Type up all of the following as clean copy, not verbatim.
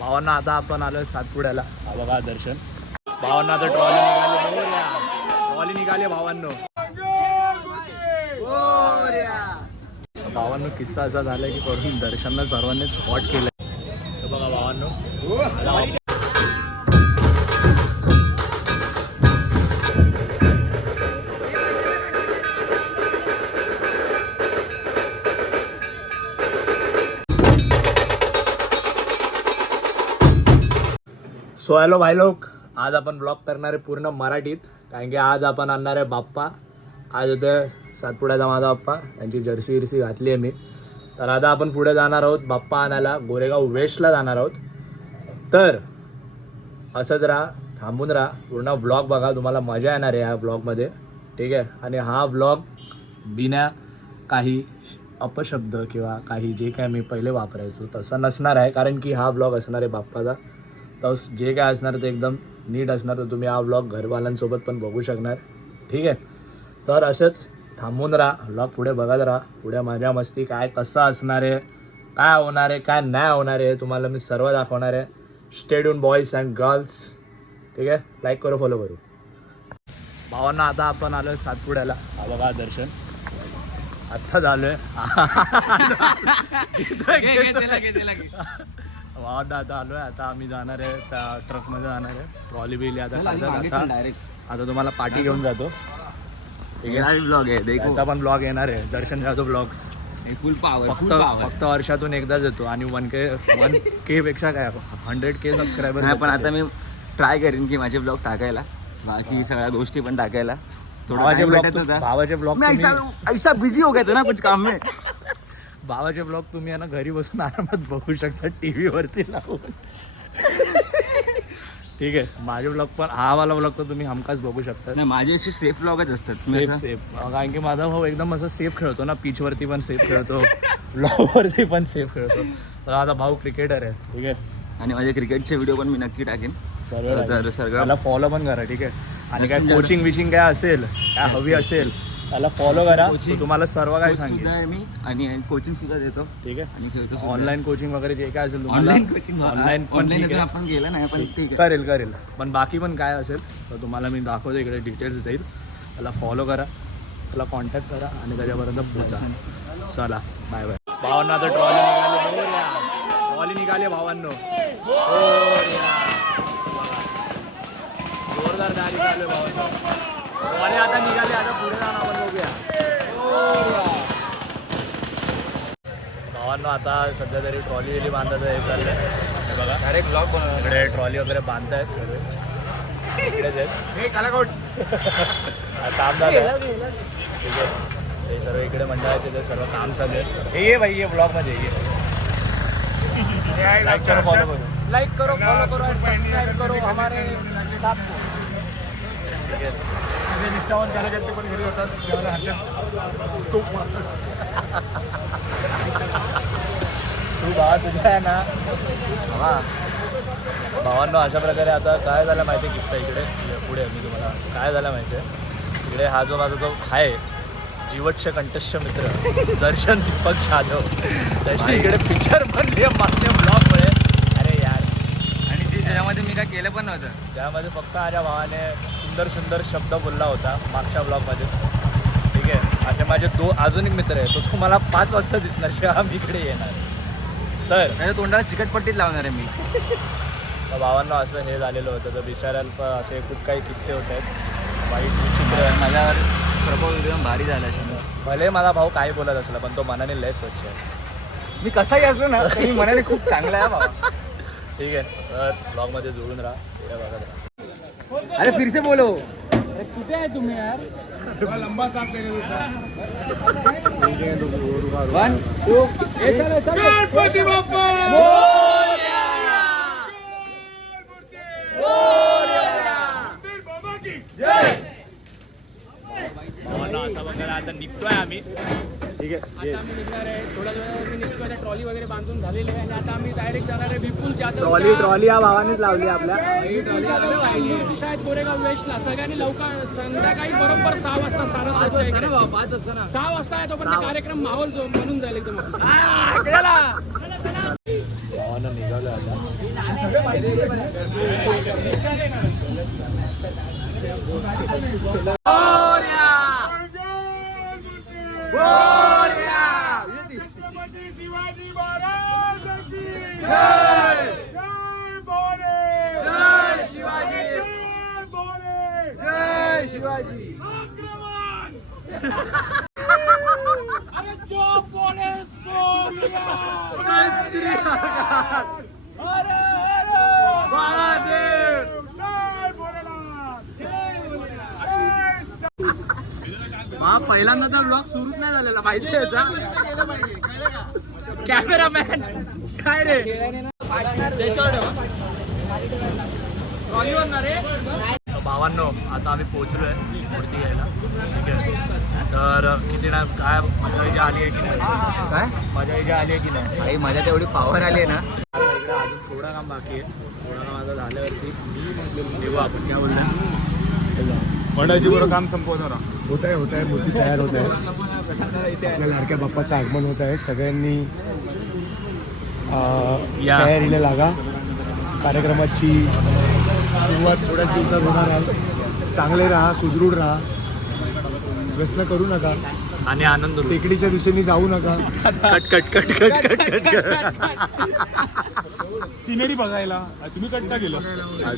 भावांना आता आपण आलोय सातपुड्याला. हा बघा दर्शन. भावांना आता ट्रॉली निघाली भावांनो. भावांनो किस्सा असा झालाय की करून दर्शनला सर्वांनीच स्पॉट केलंय. तर बघा भावांनो. सो हॅलो भाई लोक, आज आपण ब्लॉग करणार आहे पूर्ण मराठीत. कारण की आज आपण आणणार आहे बाप्पा. आज होतं सातपुड्याचा माझा बाप्पा, त्यांची जर्सी विरसी घातली आहे मी. तर आता आपण पुढे जाणार आहोत बाप्पा आणायला, गोरेगाव वेस्टला जाणार आहोत. तर असंच राहा, थांबून राहा, पूर्ण ब्लॉग बघा, तुम्हाला मजा येणार आहे ह्या ब्लॉगमध्ये. ठीक आहे. आणि हा ब्लॉग बिना काही अपशब्द किंवा काही जे काय मी पहिले वापरायचो तसं नसणार आहे. कारण की हा ब्लॉग असणार आहे बाप्पाचा. तर जे काय असणार ते एकदम नीट असणार. तर तुम्ही हा ब्लॉग घरवाल्यांसोबत पण बघू शकणार. ठीक आहे. तर असंच थांबून राहा, ब्लॉग पुढे बघत राहा. पुढे मजा मस्ती काय कसं असणार आहे, काय होणार आहे, काय नाही होणार आहे, तुम्हाला मी सर्व दाखवणार आहे. Stay tune boys and girls. ठीक आहे. लाईक करो, फॉलो करू. भावांना आता आपण आलो आहे सातपुड्याला. हा बघा दर्शन. आत्ता झालो आहे. भावांना आता आलो आहे. आता आम्ही जाणार आहे त्या ट्रकमध्ये जाणार आहे. ट्रॉली बिली आता आता तुम्हाला पार्टी घेऊन जातो. ठीक आहे. ब्लॉग आहे, त्याचा पण ब्लॉग येणार आहे. दर्शन जातो ब्लॉग्स फुल पावर. फक्त वर्षातून एकदाच येतो. आणि 1K पेक्षा काय 100K सबस्क्रायबर. नाही, पण आता मी ट्राय करेन की माझे ब्लॉग टाकायला, बाकी सगळ्या गोष्टी पण टाकायला. भावाचे ब्लॉग ऐसा बिझी हो गया था ना कुछ काम में. भावाचे ब्लॉग तुम्ही आहे ना घरी बसून आरामात बघू शकता, टीव्ही वरती लावून. ठीक आहे. माझे ब्लॉग पण, हा वाला ब्लॉग तर तुम्ही हमखास बघू शकता. नाही, माझे असे सेफ ब्लॉगच असतात. सेफ कारण की माझा भाऊ एकदम असं सेफ खेळतो ना, पिच वरती पण सेफ खेळतो, ब्लॉग वरती पण सेफ खेळतो. तर माझा भाऊ क्रिकेटर आहे. ठीक आहे. आणि माझे क्रिकेटचे व्हिडिओ पण मी नक्की टाकेन. तर सगळ्याला फॉलो पण करा. ठीक आहे. आणि काय कोचिंग विचिंग काय असेल, काय हवी असेल त्याला फॉलो करा. तुम्हाला सर्व काय सांगेल मी. आणि कोचिंग सुद्धा देतो. ठीक आहे. आणि खेळतो. ऑनलाईन कोचिंग वगैरे जे काय असेल तुम्हाला ऑनलाईन आपण गेलं नाही, पण ठीक आहे. करेल. पण बाकी पण काय असेल तर तुम्हाला मी दाखवतो, इकडे डिटेल्स देईल. त्याला फॉलो करा, त्याला कॉन्टॅक्ट करा आणि त्याच्यापर्यंत पोचा. चला बाय बाय. भावांना आता ट्रॉली निघाली भावांनो. जोरदार गाडी चालू भावांनो. ट्रॉली आता निघाली. आता पुढे जाऊन आपण बघूया. भावांनो आता सध्या तरी ट्रॉली वेली बांधायचं हे चाललंय. हे बघा डायरेक्ट ब्लॉग बनवला. इकडे ट्रॉली वगैरे बांधतायत सगळे. इकडेच आहेत. काम झालं. ठीक आहे. हे सर्व इकडे मंडळाचे ते सर्व काम चालू आहे. हे ये भाई, ये ब्लॉगमध्ये ये. लाईक करो, फॉलो करो, सब्सक्राइब करो हमारे साथ को. ठीक आहे. निष्ठावान कार्यकर्ते पण घरी होतात. तू भावा तुझ्या आहे ना भावांनो. अशा प्रकारे आता काय झालं माहिती आहे किस्सा इकडे पुढे मी तुम्हाला काय झालं माहिती आहे. इकडे हा जो माझा जो आहे जीवटचे कंटेस्ट मित्र दर्शन दीपक जाधव, त्याच्या इकडे पिक्चर बनली आहे मागच्या ब्लॉगमुळे. अरे यार. आणि त्याच्यामध्ये मी काय केलं पण नव्हतं. त्यामध्ये फक्त माझ्या भावाने सुंदर शब्द बोलला होता मागच्या ब्लॉगमध्ये. ठीक आहे. असे माझे अजून एक मित्र आहे, तो तुम्हाला 5 वाजता दिसणार जेव्हा मी इकडे येणार. तर त्याच्या तोंडाला चिकटपट्टीत लावणार आहे मी. तर भावांना असं हे झालेलं होतं. तर बिचारायला असे खूप काही किस्से होत आहेत वाईट विचित्र. माझ्यावर प्रभाव एकदम भारी झाला. भले माझा भाऊ काही बोलत असला पण तो मनाने लय स्वच्छ आहे. मी कसाही असलो ना तरी मनाने खूप चांगला आहे बाबा. ठीक आहे. तर ब्लॉगमध्ये जोडून राहा, पुढे बघत राहा. अरे फिर से बोलो. कुठे आहे तुम्ही यार? लंबा साथ देने दो सर. 1 2 चलो गणपती बाप्पा बाबा की जय. भावांना असं वगैरे आता निघतोय आम्ही. ठीक आहे. आता आम्ही निघणार आहे. थोड्या वेळात निघतोय. ट्रॉली वगैरे बांधून झालेली आहे आणि आता आम्ही डायरेक्ट जाणार आहे विपुल जाधव. ट्रॉली या भावानेच लावली आपल्या. शाळेत गोरेगाव वेस्टला. सगळ्यांनी लवकर संध्याकाळी बरोबर 6 वाजता सारस्वतच्या इकडे 6 वाजता आहे. तोपर्यंत कार्यक्रम माहोल जो म्हणून जाईल एकदम. भावानं निघालं आता. शिवाजी महाराज की जय बोले जय शिवाजी जय बोले जय शिवाजी अरे जो बोले सो मिया अरे महादेव जय भोलेनाथ जय भोलेनाथ. हा पहिल्यांदा तर ब्लॉग सुरूच नाही झालेला पाहिजे याचा. कॅमेरामॅन काय रे भावांनो, आता आम्ही पोहोचलोय मूर्ती घ्यायला. ठीक आहे, तर किती ना काय मजा इथे आली आहे की नाही, काय मजा इथे आली आहे की नाही. भाई माझ्या तेवढी पॉवर आली आहे ना. इकडे अजून थोडं काम बाकी आहे. थोडं काम आता झाल्यावरती निघू आपण. काय बोलतो मंडळाची बरोबर काम संपवणार होत आहे मूर्ती तयार होत आहे. आपल्या लाडक्या बाप्पाचं आगमन होत आहे. सगळ्यांनी या. तयारीला लागा. कार्यक्रमाची सुरुवात थोड्याच दिवसात होणार आहे. चांगले राहा, सुदृढ राहा, व्यसन करू नका आणि आनंद लुटू. टेकडीच्या दिशेने जाऊ नका. Cut cut cut cut cut cut cut. Scenery बघायला तुम्ही कट का गेलो?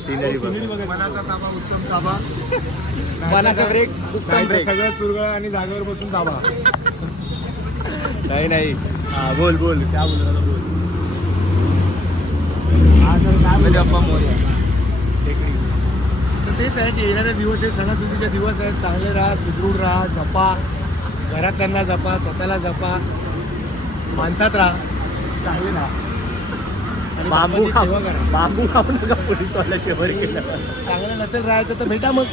सिनरी बघ. मनाचा ताबा उत्तम ताबा, मनाचा ब्रेक नाहीतर सगळं चुरगळा आणि जागेवर बसून ताबा. नाही हा बोल बोल काय बोल बोल. तर तेच आहे की येणारे दिवस आहे, सणासुदीचे दिवस आहेत. चांगले राहा, सुदृढ राहा, जपा, घरातल्यांना जपा, स्वतःला जपा, माणसात राहा, चांगले राहा आणि बांबू बाप्पाची सेवा करा. बांबू आपण का पोलीसवाल्याच्या वर गेलं. चांगलं नसेल राहायचं तर भेटा मग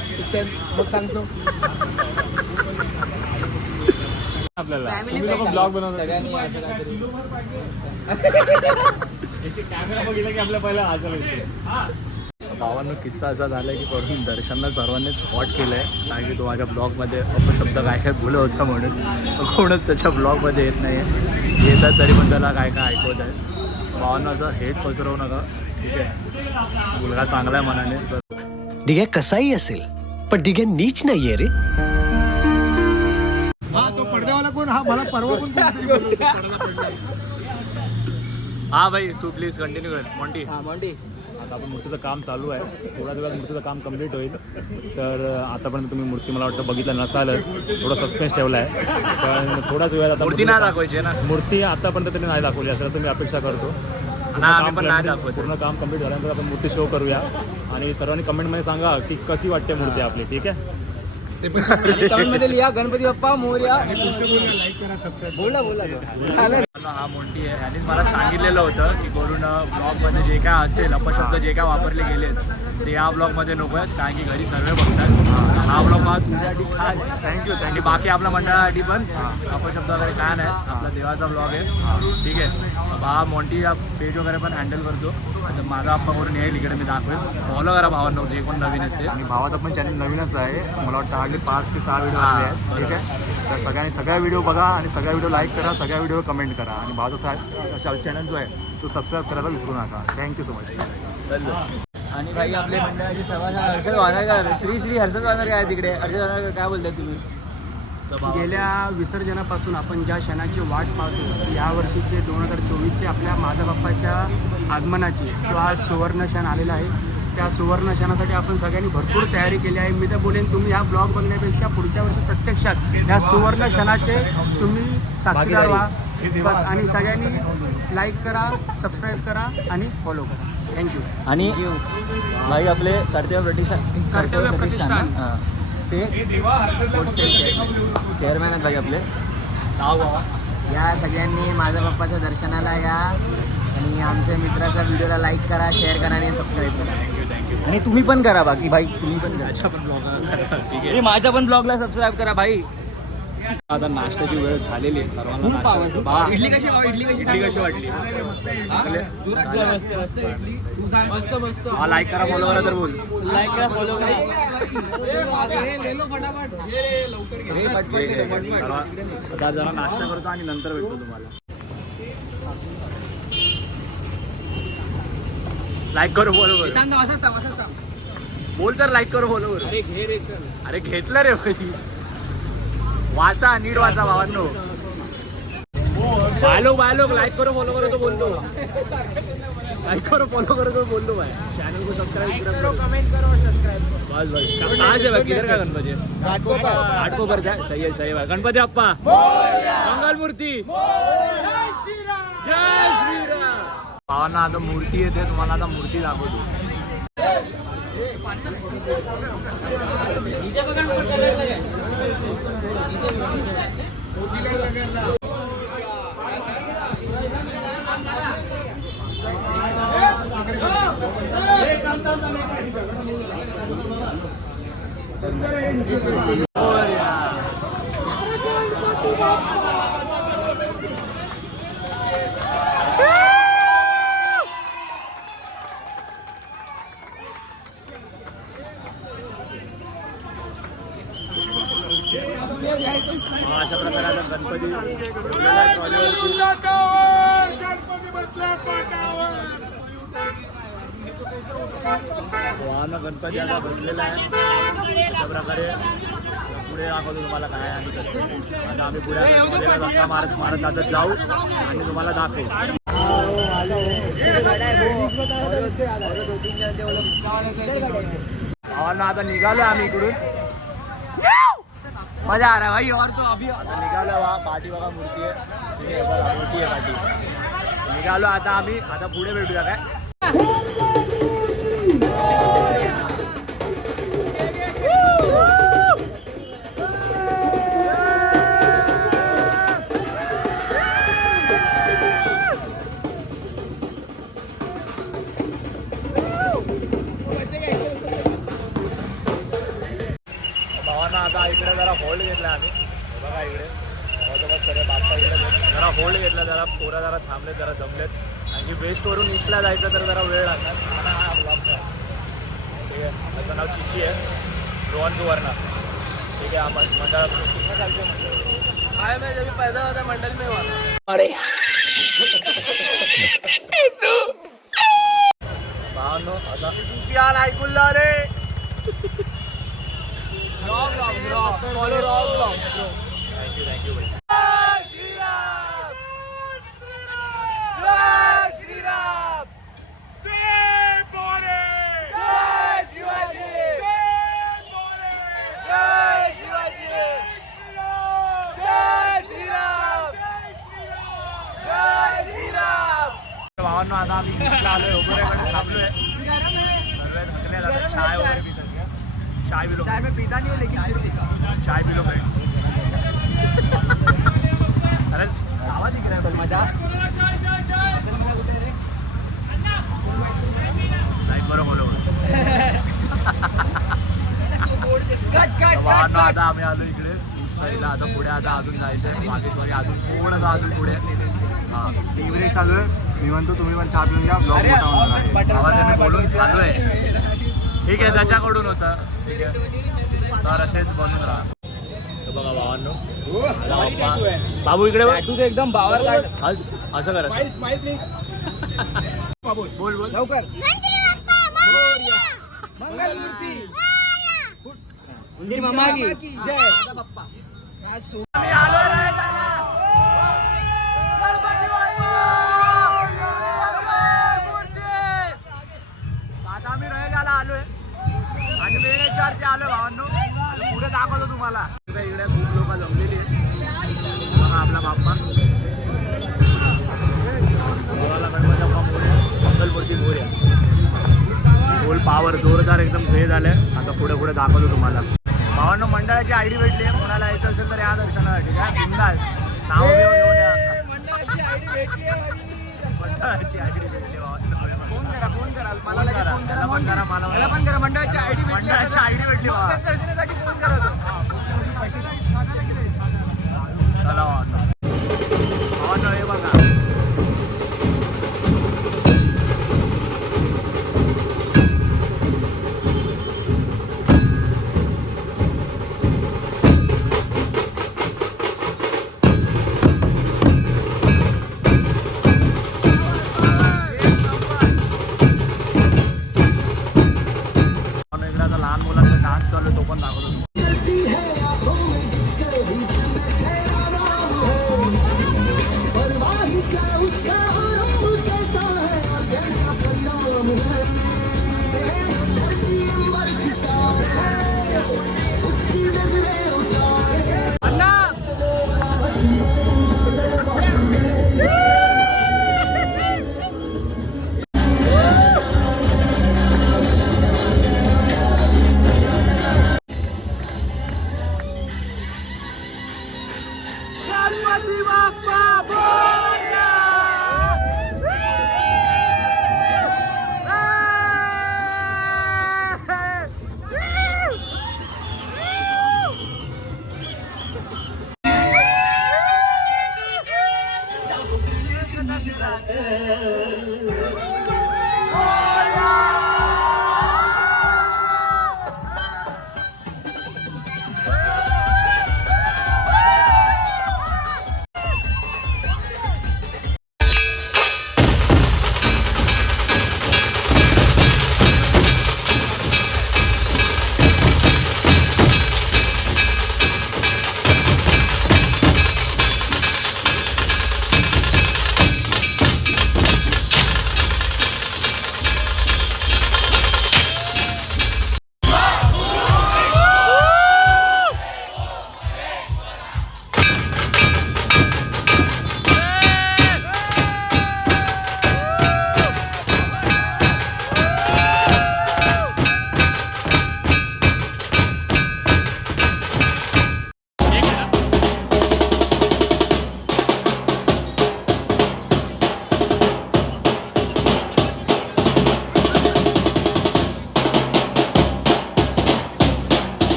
मग सांगतो. आपल्याला तुम्ही लोक ब्लॉग बनवतात. कॅमेरा बघितला की आपल्या पहिला हात. भावांनो किस्सा असा झाला की करून दर्शनला सर्वांनीच स्पॉट केलं आहे. कारण की तो माझ्या ब्लॉगमध्ये अपशब्द काय काय बोलत होता म्हणून कोणच त्याच्या ब्लॉगमध्ये येत नाही आहे. येतात तरी पण त्याला काय काय ऐकवत आहे. भावांना असं हेट पसरवू नका. ठीक आहे, मुलगा चांगला आहे मनाने. दिग्या कसाही असेल पण दिग्या नीच नाहीये रे. हा तो पडद्यावाला कोण? हा मला परवा पण कोणतरी बोलत होता, पडदा पडलाय. हा भाई तू प्लीज कंटिन्यू कर. मॉन्टी मोंटी आता आपण मूर्तीचं काम चालू आहे. थोड्या दिवसात मूर्तीचं काम कम्प्लीट होईल. तर आतापर्यंत तुम्ही मूर्ती मला वाटतं बघितलं नसालच. थोडा सस्पेन्स ठेवला आहे, पण थोडाच वेळात आता मूर्ती नाही दाखवायची ना. मूर्ती आतापर्यंत त्यांनी नाही दाखवली असेल असं मी अपेक्षा करतो. ना आम्ही पण नाही दाखवत. पूर्ण काम कम्प्लीट झाल्यानंतर आपण मूर्ती शो करूया आणि सर्वांनी कमेंटमध्ये सांगा की कशी वाटते मूर्ती आपली. ठीक आहे, कमेंटमध्ये लिहा गणपती बाप्पा मोरया. लाईक करा, सबस्क्राईब बोला बोला. हा मोंटी आहे. ह्यानेच मला सांगितलेलं होतं की करून ब्लॉगमध्ये जे काय असेल अपशब्द जे काय वापरले गेलेत ते या ब्लॉगमध्ये नको आहेत. कारण की घरी सर्व बघतात. हा ब्लॉग हा तुझ्यासाठी खास. थँक्यू आणि बाकी आपल्या मंडळासाठी पण अपशब्द वगैरे काय नाही. आपला देवाचा ब्लॉग आहे. ठीक आहे, हा मोंटी या पेज वगैरे पण हँडल करतो. आता माझा आप्पा करून येईल इकडे, मी दाखवेल. फॉलो करा भावांनो जे कोण नवीन आहेत ते. आणि भावाचा पण चॅनल नवीनच आहे. मला वाटतं हार्डली 5 ते 6 व्हिडिओ आले आहेत. ठीक आहे, तर सगळ्यांनी सगळ्या व्हिडिओ बघा आणि सगळ्या व्हिडिओ लाईक करा, सगळ्या व्हिडिओ कमेंट करा. आणि भावाचा चॅनल जो आहे तो सबस्क्राईब करायला विसरू नका. Thank you so much. चल आणि भाई आपले मंडळाचे सभासद हर्षद वानरकर, श्री हर्षद वानरकर आहे तिकडे. हर्षद वानरकर काय बोलतात तुम्ही? गेल्या विसर्जनापासून आपण ज्या क्षणाची वाट पाहतो, यावर्षीचे 2024चे आपल्या माझा बाप्पाच्या आगमनाची तो आज सुवर्ण क्षण आलेला आहे. त्या सुवर्ण क्षणासाठी आपण सगळ्यांनी भरपूर तयारी केली आहे. मी तर बोलेन तुम्ही हा ब्लॉग बघण्यापेक्षा पुढच्या वर्षी प्रत्यक्षात ह्या सुवर्ण क्षणाचे तुम्ही साक्षीदार व्हा बस. आणि सगळ्यांनी लाईक करा, सबस्क्राईब करा आणि फॉलो करा. थँक्यू. आणि भाई आपले कर्तव्य प्रतिष्ठान चेअरमॅन आहेत भाई आपले. या सगळ्यांनी माझ्या बाप्पाच्या दर्शनाला या आणि आमच्या मित्राच्या व्हिडिओला लाईक करा, शेअर करा आणि सबस्क्राईब करा. आणि तुम्ही पण करा. बाकी भाई तुम्ही पण करा. ठीक आहे. माझ्या पण ब्लॉगला सबस्क्राईब करा भाई. आता नाश्त्याची वेळ झालेली आहे. सर्वांना नाश्ता. इडली कशी वाटली? हा लाईक करा, फॉलो करा तर बोल. लाईक करा, फॉलो करा. आता जरा नाश्ता करतो आणि नंतर भेटतो तुम्हाला. लाईक करो फॉलो करो बोल तर लाईक करो फॉलो करो. अरे घे रे चल. अरे घेतलं रे भाई. वाचा नीट वाचा भावांनो. बालोग लाइक करो फॉलो करो तो बोल दो. लाइक करो फॉलो करो तो बोल दो भाई. चैनल को सब्सक्राइब करो कमेंट करो सब्सक्राइब. बस बस. कहाँ से भाई किधर का गणपति है? घाटकोपर का. सही है भाई. गणपती अप्पा मंगल मूर्ती जय श्रीराम. भावांना आता मूर्ती येते तुम्हाला आता मूर्ती दाखवतो. अशा प्रकारे गणपती वाहन गणपती आता बसलेला आहे. अशा प्रकारे पुढे दाखवतो तुम्हाला काय आणि कसं. आता आम्ही पुढे गणपतीला धक्का मारत मारत आता जाऊ आणि तुम्हाला दाखवू. भावांना आता निघालो आम्ही इकडून. मजा आ रहा है भाई. और तो अभी आता निघालो. पाठी बघा मूर्ती आहे. हे बघा मूर्ती आहे पाठी. निघालो आता आम्ही. आता पुढे भेटूया काय. भावांना आता इकडे जरा होल्ड घेतला आम्ही. बघा इकडे सगळे बाप्पा इकडे जरा होल्ड घेतला. जरा पोरं जरा थांबलेत जरा जमलेत. आणखी वेस्टवरून ईस्टला जायचं तर जरा वेळ लागणार. ठीक आहे. त्याचं नाव चिची आहे. रोहन सुवर्णा. ठीक आहे. आपण मंडळात कितना चालते मंडळ मैं जब पैदा होता मंडल में हुआ. अरे भावांनो आता सुफियान ऐकुल्ला रे. फॉलो रॉक. थँक्यू भाई. भावांनो आता आम्ही ईस्टला आलोय. ओबेऱ्याकडे थांबलोय. चाय वगैरे पितो. चाय पिलो. चाय में पीता नहीं हो लेकिन चाय पिलो फ्रेंड्स. अरे आवाज दिख रहा है मजा. लाईक बरं बोलो. भावांनो आता आम्ही आलो इकडे ईस्ट साईडला. आता पुढे आता अजून जायचं आहे. मागेश्वरी अजून थोडंसं अजून पुढे. हां टी ब्रेक चालू आहे. मी म्हणतो तुम्ही पण चहा पिऊन घ्या. ब्लॉग मोठा होणार आहे. आवाज मी बोलून चालू आहे. ठीक आहे. त्याच्याकडून होता. ठीक आहे. तर असेच बनून राहा. बघा भावांनो. बाबू इकडे तू एकदम बावर काढ. असं करा. बोल लवकर. मंगल मूर्ती उंदीर मामा की जय. आता आम्ही रहेगाला आलोय आणि मेन चारचे आलोय भावांनो. पुढे दाखवतो तुम्हाला. इकडे खूप लोक जमलेली आहेत. बघा आपला बाप्पा. गणपती बाप्पा मोरया. मंगलमूर्ती मोरया. फुल पावर जोरदार एकदम सही झालंय. आता पुढे पुढे दाखवतो तुम्हाला. भावांनो मंडळाची आयडी भेटली आहे. कोणाला यायचं असेल तर या दर्शनासाठी काय बिंदास नाव घेऊन या. मंडळाची आयडी भेटली आहे. मंडळाची आयडी भेटली भावांनो. फोन कराल मला लगेच फोन करा. फोन करा मला. मला पण करा. मंडळाची आयडी मंडळाची आयडी भेटली भावा. दर्शनासाठी फोन करा. चला भावांनो हे बघा. बनवलं तो पण दाखवतो तुम्हाला.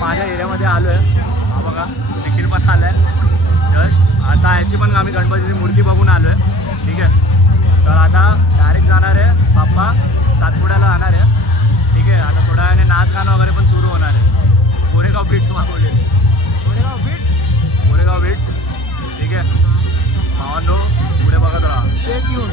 माझ्या एरियामध्ये आलो आहे. हा बघा निखिल पण आला आहे जस्ट. आता याची पण आम्ही गणपतीची मूर्ती बघून आलो आहे. ठीक आहे, तर आता डायरेक्ट जाणार आहे बाप्पा सातपुड्याला जाणार आहे. ठीक आहे, आता थोड्या वेळाने नाच गाणं वगैरे पण सुरू होणार आहे. कोरेगाव बीट्स मागवलेले. कोरेगाव बीट्स. ठीक आहे भावांनो, पुढे बघत राहा. स्टेट येऊन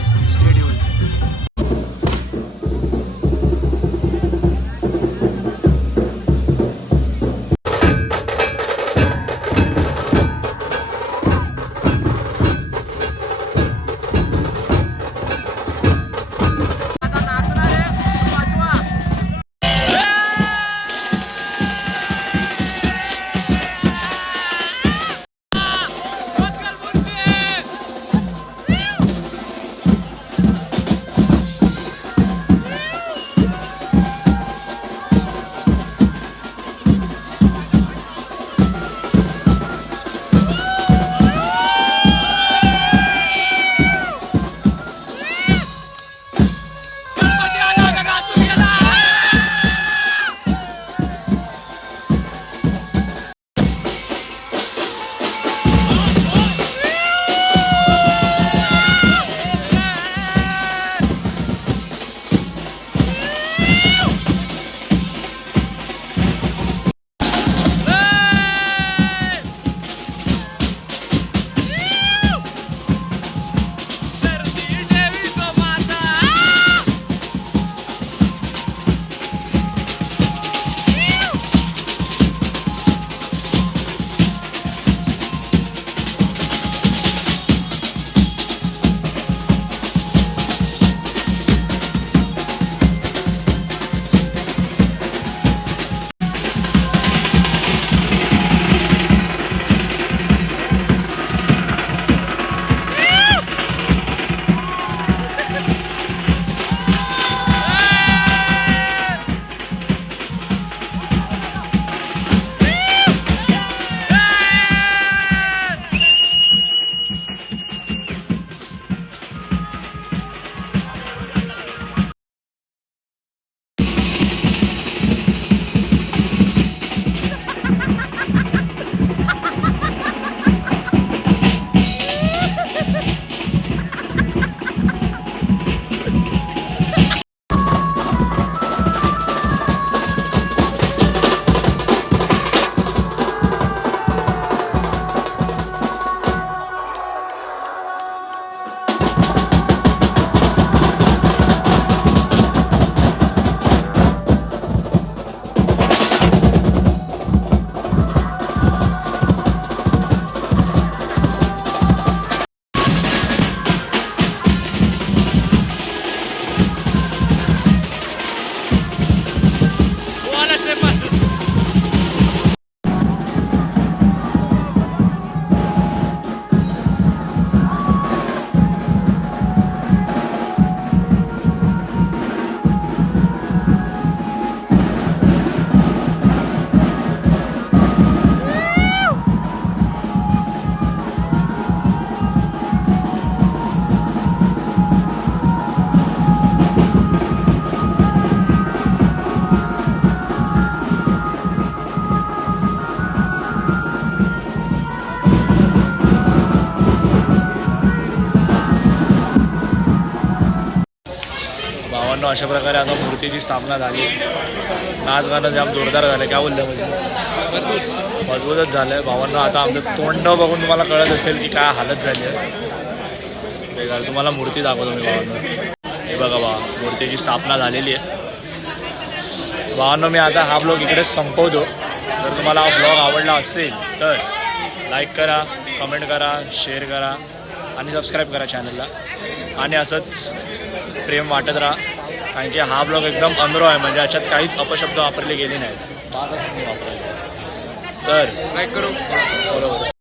भावांनो अशा प्रकारे आता मूर्तीची स्थापना झाली. नाच गाणं जाम जोरदार झालं. काय बोललं म्हणजे मजबूतच झालं आहे भावांनो. आता आमचं तोंड बघून तुम्हाला कळत असेल की काय हालत झाली आहे. बेकार तुम्हाला मूर्ती दाखवतो मी भावांनो. हे बघा बा मूर्तीची स्थापना झालेली आहे. भावांनो मी आता हा ब्लॉग इकडेच संपवतो. जर तुम्हाला हा ब्लॉग आवडला असेल तर लाईक करा, कमेंट करा, शेअर करा आणि सबस्क्राईब करा चॅनलला. आणि असंच प्रेम वाटत राहा. कारण की हा ब्लॉग एकदम अनरो आहे. म्हणजे याच्यात काहीच अपशब्द वापरले गेले नाहीत. वापरले तर लाईक करू बरोबर.